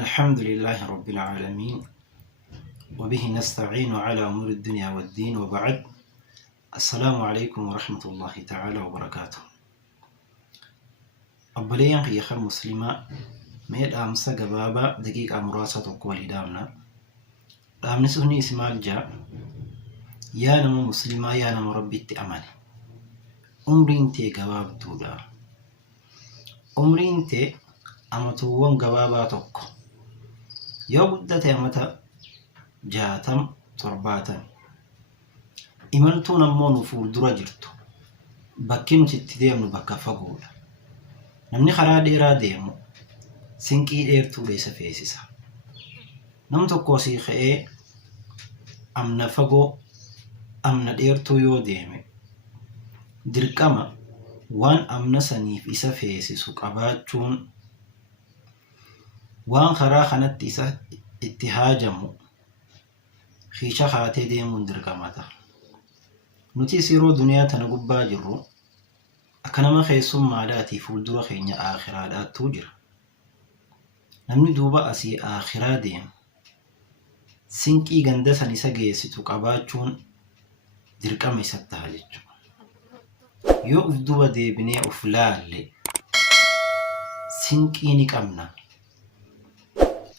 الحمد لله رب العالمين وبه نستعين على أمور الدنيا والدين وبعد. السلام عليكم ورحمة الله تعالى وبركاته. أبليان خيخ مسلمة ميد أمسا قبابا دقيقة مراسة قولي دامنا أمنسوني اسم الجاء يا نم مسلمة يا نم ربي أمان أمرين تي قباب دودا أمرين تي أمتوون قبابا توقو yoo guddate amata 60-70 imaltuun ammoo nu fuuldura jirtu bakki nuti itti deemnu bakka fagoodha. Namni karaa dheeraa deemu sinqii dheertuu isa feesisa. Nam tokko sii ka'ee amna fagoo amna dheertuu yoo deeme dirqama waan amna saniif isa feesisu qabaachuun waan karaa kanatti isa itti haajamu xiisha haatee deemuun dirqamata. Nuti yeroo duniyaa tana gubbaa jirru akka nama keessummaadhaatii fuuldura keenya aakhiraadhaattuu jira. Namni duuba asii aakhiraa deemu sinqii ganda san isa geessitu qabaachuun dirqama isatti ta'a jechuudha. Yoo uf duuba deebinee uf laalle sinqii ni qabna.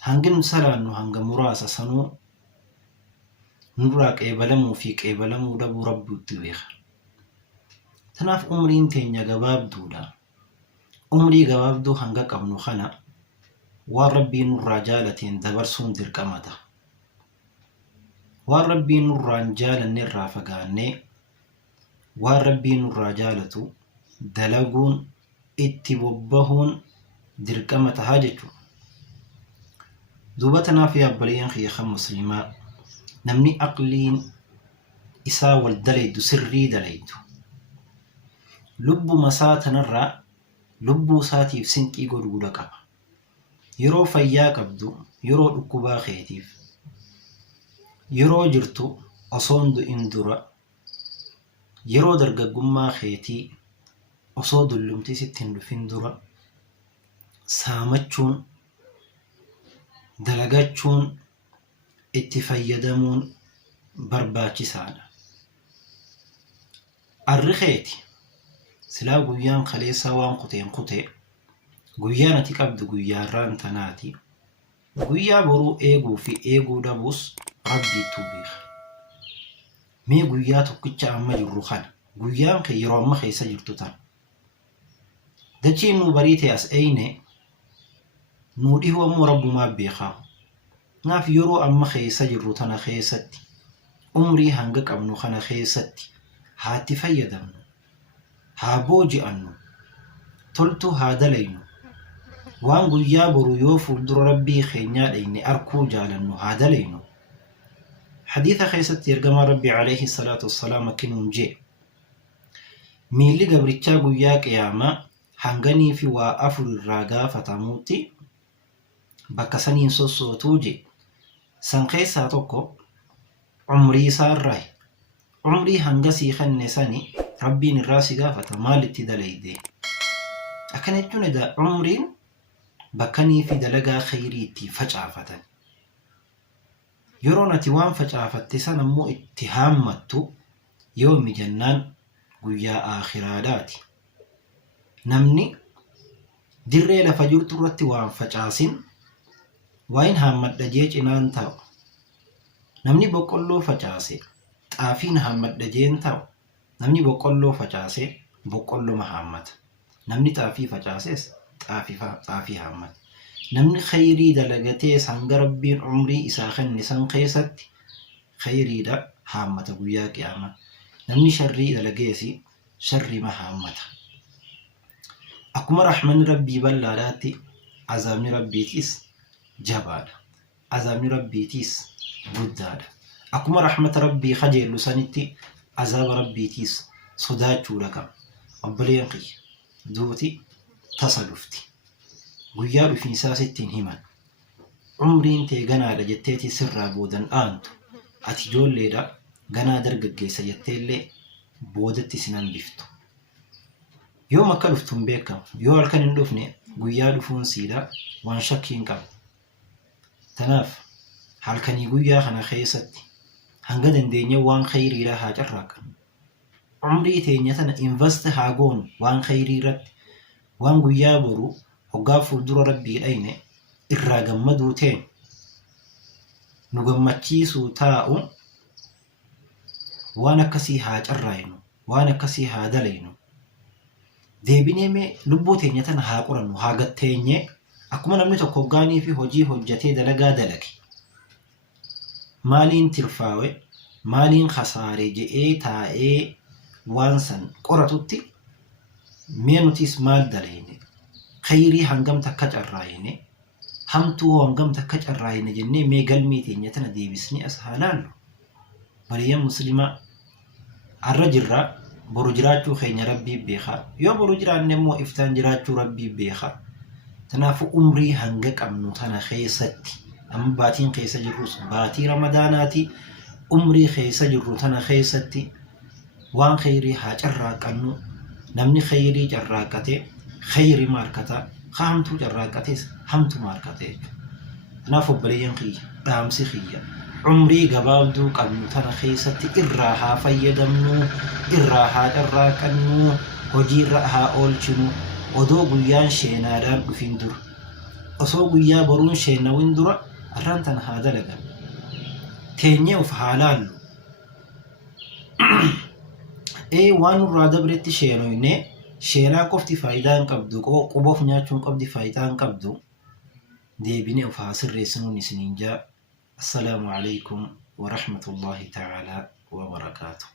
Hangin salaannu hanga muraasa sanuu nuraa qeebalamuu fi qeebalamuu dhabuu rabbiitti beeka. Tanaaf umriin teenya gabaabduudha. Umrii gabaabduu hanga qabnu kana waan rabbiin nurraa jaalateen dabarsuun dirqamata. Waan rabbiin nurraa hin jaalanne irraa fagaannee waan rabbiin nurraa jaalatu dalaguun itti bobbahuun dirqama tahaa jechuudha. دوبتنا في أبليان خيخ مسلمة نمني أقلين إسا والدليد سري دليد لب مساتنا الرأ لب ساتيف سنكي قرودك يرو فياك أبدو يرو أكبا خيتيف يرو جرتو أصوند إندرا يرو درق قما خيتي أصود اللمتي ستين لفندرا سامتشون dalagachuun itti fayyadamuun barbaachisaadha. Arriqeeti silaa guyyaan kaleessaa waan kuteen kutee guyyaan ati qabdu guyyaarraan tanaati. Guyyaa boruu eeguu fi eeguu dhabuus rabbiitu beeka. Mee guyyaa tokkicha amma jirru kana guyyaan kee yeroo amma keessa jirtu tana dachiin nu bariite as eyne nuudhi ammoo rabbumaa beekaa. Naaf yeroo amma keessa jirru tana keessatti umrii hanga qabnu kana keessatti haatti fayyadamnu haa booji'annu toltu haa dalaynu waan guyyaa boru yoo fuuldura rabbii keenyaa dhayne arkuu jaalannu haa dalaynu. Hadiisa keessatti ergamaa rabbii alayhi salaatu wassalaam akkinuun jee miilli gabrichaa guyyaa qiyaamaa hanganii fi waa 4 irraa gaafatamuutti bakka saniin sossootuu je san keessaa tokko umrii isaa irraa umrii hanga sii kenne sani rabbiin irraa si gaafata maalitti dalayde akkana jechuun edaa umriin bakkanii fi dalagaa khayriitti facaafatan yeroo ati waan facaafatte san ammoo itti haammattu yoomi jannaan guyyaa aakhiraadhaati. Namni dirree lafa jirtu irratti waan facaasin wain hammadha jee cinaan ta'u. Namni boqqolloo facaase xaafiin hammadha jeen ta'u. Namni boqqolloo facaase boqqolloo hammata. Namni xaafii facaases xaafii hammata. Namni khayrii dalagatee hanga rabbiin umrii isaa kenne san keessatti khayriidha hammata guyyaa qiyaamaa. Namni sharrii dalageesi sharrii hammata. Akkuma rahman rabbii bal'aadhaatti azaabni rabbiitis jabaadha. Azaabni rabbiitis guddaadha. Akkuma rahmata rabbii kajeellu sanitti azaaba rabbiitis sodaachuudha qaba. Obboleen kiyya duuti tasa dhufti. Guyyaa dhufiinsaa sittiin himan. Umriin tee ganaadha jetteeti sirraa boodan aantu. Ati ijoolleedha ganaa dargaggeessa jetteellee boodatti sinan biftu. Yoom akka dhuftuun beekamu yoo halkan hin dhufne guyyaa dhufuun siidha waan shakkiin qabu. tanaaf halkanii guyyaa kana keessatti hanga dandeenye waan khayriidha haa carraaqan umrii teenya tana invest haa goonu waan khayrii irratti waan guyyaa boru hoggaa fuuldura rabbii dhayne irraa gammaduu teen nu gammachiisuu taa'u waan akkasii haa carraaynu waan akkasii haa dalaynu deebinee mee lubbuu teenya tana haa qorannu haa gatteenye akkuma namni tokko hoggaanii fi hojii hojjetee dalagaa dalage maaliin tirfaawe maaliin khasaare je'ee taa'ee waan san qoratutti mee nutis maal dalayne khayrii hangam takka carraayne hamtuu hangam takka carraayne jennee mee galmii teenya tana deebisni as haa laallu bariyan muslimaa arra jirra boru jiraachuu keenya rabbii beeka yoo boru jiraanne immoo iftaan jiraachuu rabbii beeka tanaafu umrii hanga qabnu tana keessatti amma baatiin keessa jirrus baatii ramadaanaati umrii keessa jirru tana keessatti waan khayrii haa carraaqannu namni khayrii carraaqate khayri markata hamtu carraaqates hamtu markate tanaafu bariyan khiyya dhaamsi khiyya umrii gabaabduu qabnu tana keessatti irraa haa fayyadamnu irraa haa carraaqannu hojii irra haa oolchinu odoo guyyaan sheenaadhaan dhufin dura osoo guyyaa boruun sheenawin dura arraan tana haa dalagan teenyee of haa laallu waan nurraa dabretti sheenoyne sheenaa qofti faayidaan qabdu qubof nyaachuun qabdi faayidaan qabdu deebine of haa sirreessinuun isiniin jaa السلام عليكم ورحمة الله تعالى وبركاته